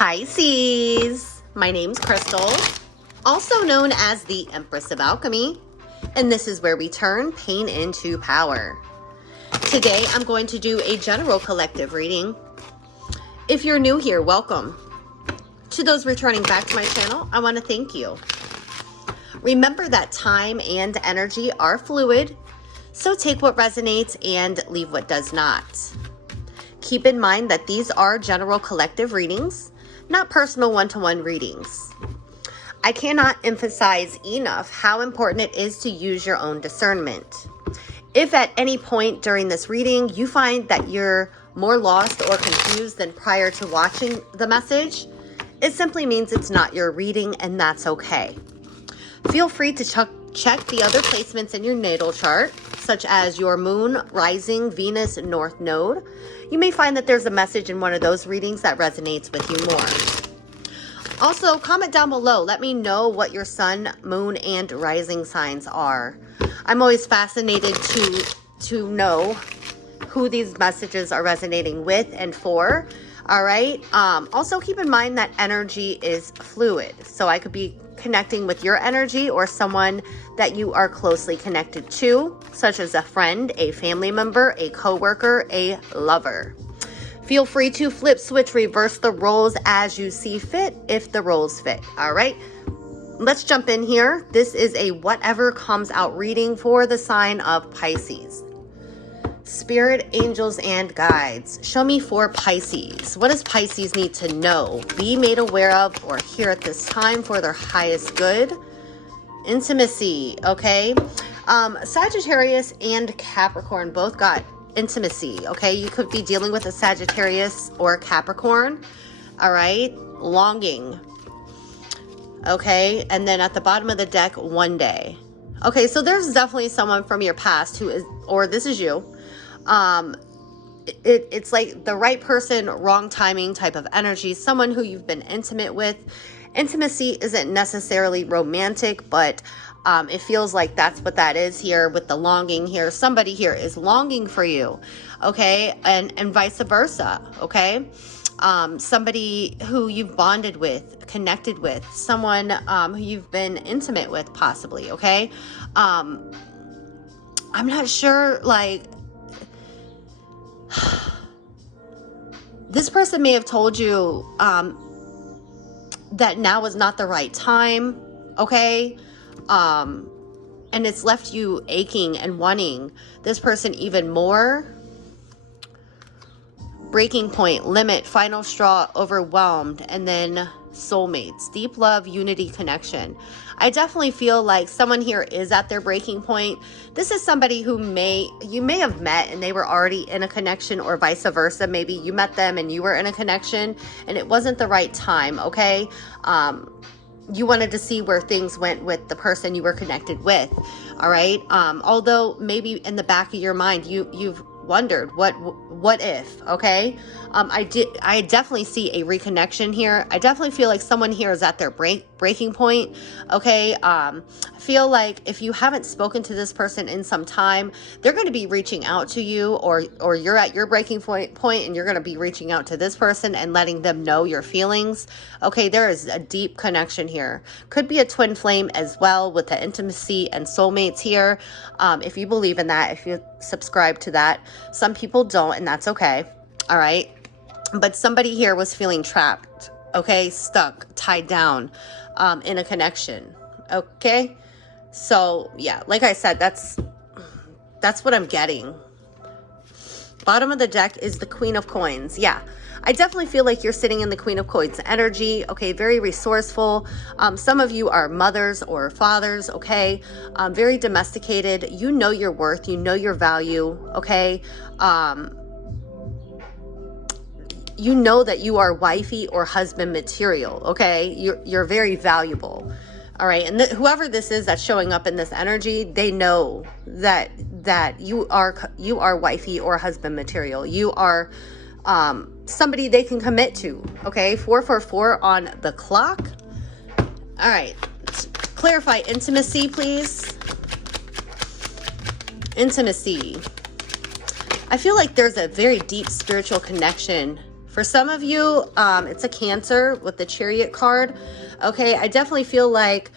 Pisces, my name's Crystal, also known as the Empress of Alchemy, and this is where we turn pain into power. Today, I'm going to do a general collective reading. If you're new here, welcome. To those returning back to my channel, I want to thank you. Remember that time and energy are fluid, so take what resonates and leave what does not. Keep in mind that these are general collective readings, not personal one-to-one readings. I cannot emphasize enough how important it is to use your own discernment. If at any point during this reading you find that you're more lost or confused than prior to watching the message, it simply means it's not your reading, and that's okay. Feel free to check the other placements in your natal chart, such as your moon, rising, Venus, north node. You may find that there's a message in one of those readings that resonates with you more. Also, comment down below. Let me know what your sun, moon, and rising signs are. I'm always fascinated to know who these messages are resonating with and for. All right. Also, keep in mind that energy is fluid. So I could be connecting with your energy or someone that you are closely connected to, such as a friend, a family member, a coworker, a lover. Feel free to flip, switch, reverse the roles as you see fit, if the roles fit. All right. Let's jump in here. This is a whatever comes out reading for the sign of Pisces. Spirit, angels, and guides, show me for Pisces. What does Pisces need to know, be made aware of, or hear at this time for their highest good? Intimacy, okay? Sagittarius and Capricorn both got intimacy, okay? You could be dealing with a Sagittarius or a Capricorn, all right? Longing, okay? And then at the bottom of the deck, one day. Okay, so there's definitely someone from your past who is, or this is you. It's like the right person, wrong timing type of energy, someone who you've been intimate with. Intimacy isn't necessarily romantic, but it feels like that's what that is here with the longing here. Somebody here is longing for you, okay? And vice versa, okay? Somebody who you've bonded with, connected with, someone who you've been intimate with possibly, okay? I'm not sure, like, this person may have told you that now is not the right time, okay? And it's left you aching and wanting this person even more. Breaking point, limit, final straw, overwhelmed, and then soulmates, deep love, unity, connection. I definitely feel like someone here is at their breaking point. This is somebody who you may have met and they were already in a connection, or vice versa. Maybe you met them and you were in a connection and it wasn't the right time, okay? You wanted to see where things went with the person you were connected with, all right? Although maybe in the back of your mind, you've wondered what if, okay? I definitely see a reconnection here. I definitely feel like someone here is at their breaking point, okay? I feel like if you haven't spoken to this person in some time, they're going to be reaching out to you, or you're at your breaking point and you're going to be reaching out to this person and letting them know your feelings, okay? There is a deep connection here. Could be a twin flame as well with the intimacy and soulmates here. If you believe in that, if you subscribe to that. Some people don't, and that's okay, all right? But somebody here was feeling trapped, okay? Stuck, tied down in a connection, okay? So, yeah, like I said, that's what I'm getting. Bottom of the deck is the Queen of Coins. Yeah, I definitely feel like you're sitting in the Queen of Coins energy, okay? Very resourceful. Some of you are mothers or fathers, okay? Very domesticated. You know your worth. You know your value, okay? You know that you are wifey or husband material, okay? You're very valuable, all right? And whoever this is that's showing up in this energy, they know that you are wifey or husband material. You are somebody they can commit to, okay? 444 on the clock. All right, clarify intimacy, please. Intimacy. I feel like there's a very deep spiritual connection For some of you, it's a Cancer with the Chariot card. Okay, I definitely feel like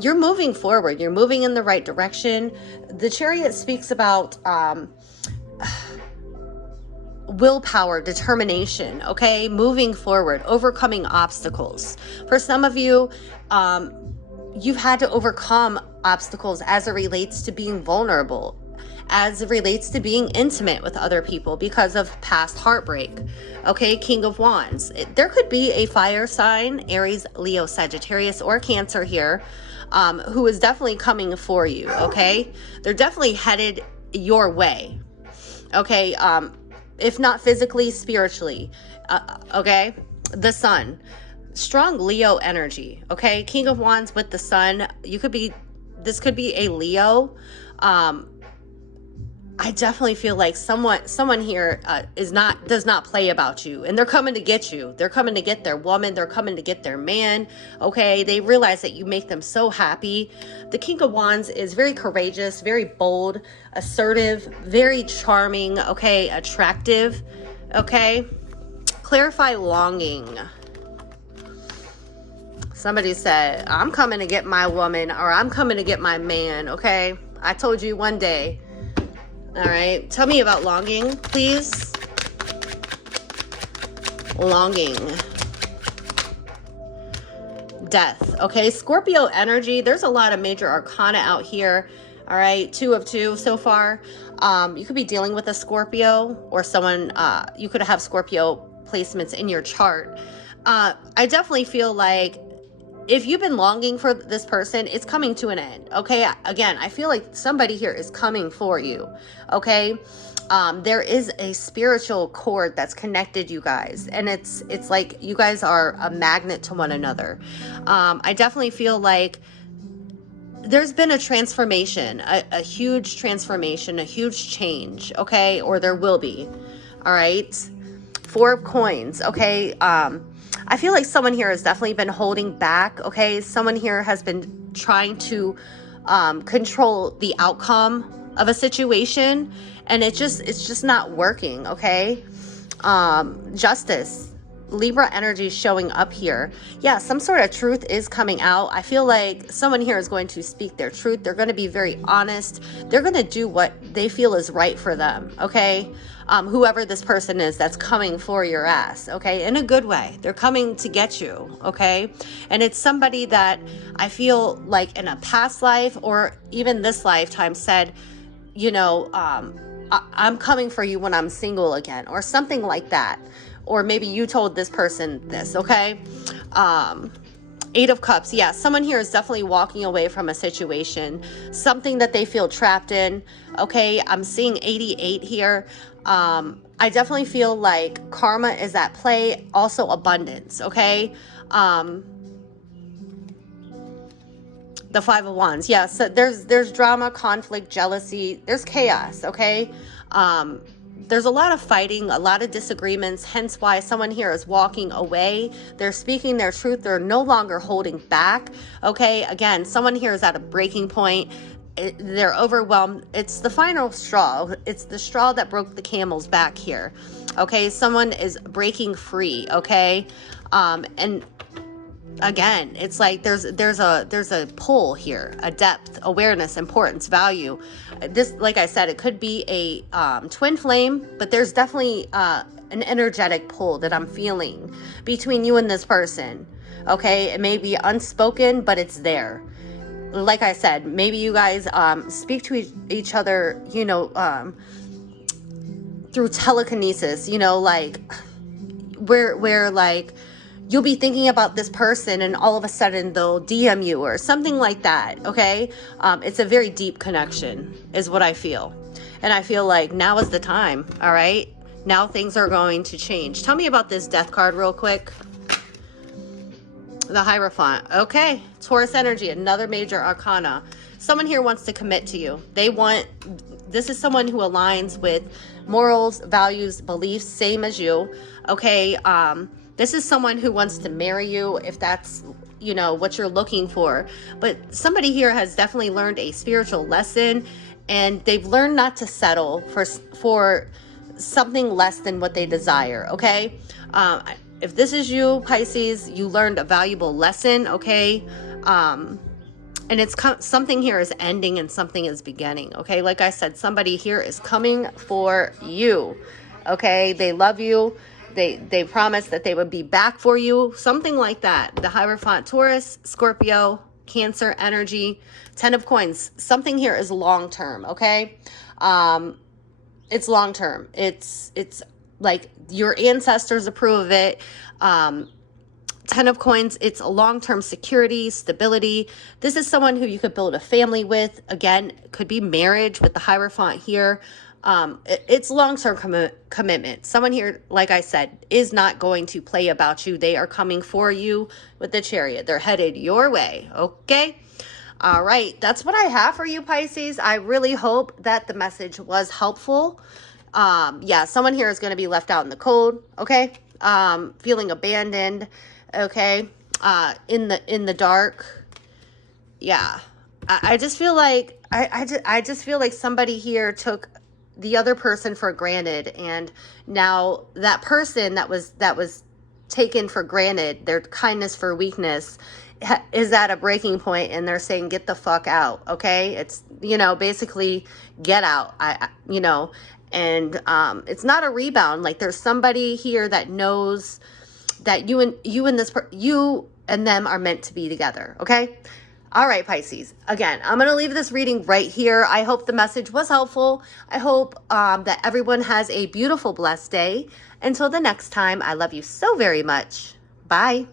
you're moving forward. You're moving in the right direction. The Chariot speaks about willpower, determination, okay? Moving forward, overcoming obstacles. For some of you, you've had to overcome obstacles as it relates to being vulnerable, as it relates to being intimate with other people because of past heartbreak. Okay, King of Wands. There could be a fire sign, Aries, Leo, Sagittarius, or Cancer here, who is definitely coming for you, okay? They're definitely headed your way, okay? If not physically, spiritually, okay? The Sun. Strong Leo energy, okay? King of Wands with the Sun. This could be a Leo. I definitely feel like someone here does not play about you, and they're coming to get you. They're coming to get their woman. They're coming to get their man. Okay, they realize that you make them so happy. The King of Wands is very courageous, very bold, assertive, very charming. Okay, attractive. Okay, clarify longing. Somebody said, "I'm coming to get my woman," or "I'm coming to get my man." Okay, I told you one day. All right, tell me about longing, please. Longing. Death. Okay, Scorpio energy. There's a lot of major arcana out here. All right, 2 of 2 so far. You could be dealing with a Scorpio or someone, you could have Scorpio placements in your chart. I definitely feel like if you've been longing for this person, it's coming to an end, okay? Again, I feel like somebody here is coming for you, okay? There is a spiritual cord that's connected you guys, and it's like you guys are a magnet to one another. I definitely feel like there's been a transformation, a huge transformation, a huge change, okay? Or there will be, all right? 4 of Coins, okay? I feel like someone here has definitely been holding back, okay? Someone here has been trying to control the outcome of a situation, and it's just not working, okay? Justice. Libra energy showing up here. Yeah, some sort of truth is coming out. I feel like someone here is going to speak their truth. They're going to be very honest. They're going to do what they feel is right for them, okay? Whoever this person is that's coming for your ass, okay? In a good way. They're coming to get you, okay? And it's somebody that I feel like in a past life or even this lifetime said, you know, I'm coming for you when I'm single again, or something like that. Or maybe you told this person this, okay? 8 of Cups. Yeah, someone here is definitely walking away from a situation, something that they feel trapped in, okay? I'm seeing 88 here. I definitely feel like karma is at play, also abundance, okay? The 5 of Wands. Yeah, so there's drama, conflict, jealousy. There's chaos, okay? There's a lot of fighting, a lot of disagreements, hence why someone here is walking away. They're speaking their truth. They're no longer holding back, okay? Again, someone here is at a breaking point. They're overwhelmed. It's the final straw. It's the straw that broke the camel's back here, okay? Someone is breaking free, okay? And again, it's like there's a pull here, a depth, awareness, importance, value. This, like I said, it could be a twin flame, but there's definitely an energetic pull that I'm feeling between you and this person, okay? It may be unspoken, but it's there. Like I said, maybe you guys speak to each other, you know, through telekinesis, you know, like where like you'll be thinking about this person and all of a sudden they'll DM you or something like that, okay? It's a very deep connection is what I feel. And I feel like now is the time, all right? Now things are going to change. Tell me about this Death card real quick. The Hierophant. Okay, Taurus energy, another major arcana. Someone here wants to commit to you. This is someone who aligns with morals, values, beliefs, same as you, okay? This is someone who wants to marry you if that's, you know, what you're looking for. But somebody here has definitely learned a spiritual lesson, and they've learned not to settle for something less than what they desire, okay? If this is you, Pisces, you learned a valuable lesson, okay? And it's something here is ending and something is beginning, okay? Like I said, somebody here is coming for you, okay? They love you. They promised that they would be back for you, something like that. The Hierophant, Taurus, Scorpio, Cancer energy, 10 of Coins. Something here is long term, okay? It's long term. It's like your ancestors approve of it. 10 of Coins, it's a long-term security, stability. This is someone who you could build a family with. Again, it could be marriage with the Hierophant here. It's long-term commitment. Someone here, like I said, is not going to play about you. They are coming for you with the Chariot. They're headed your way, okay? All right, that's what I have for you, Pisces. I really hope that the message was helpful. Yeah, someone here is going to be left out in the cold, okay? Feeling abandoned, okay? In the dark. Yeah. I just feel like I just feel like somebody here took the other person for granted, and now that person that was taken for granted, their kindness for weakness, is at a breaking point, and they're saying, get the fuck out, okay? It's, basically get out, and it's not a rebound. Like, there's somebody here that knows that you and them are meant to be together, okay? All right, Pisces. Again, I'm going to leave this reading right here. I hope the message was helpful. I hope that everyone has a beautiful, blessed day. Until the next time, I love you so very much. Bye.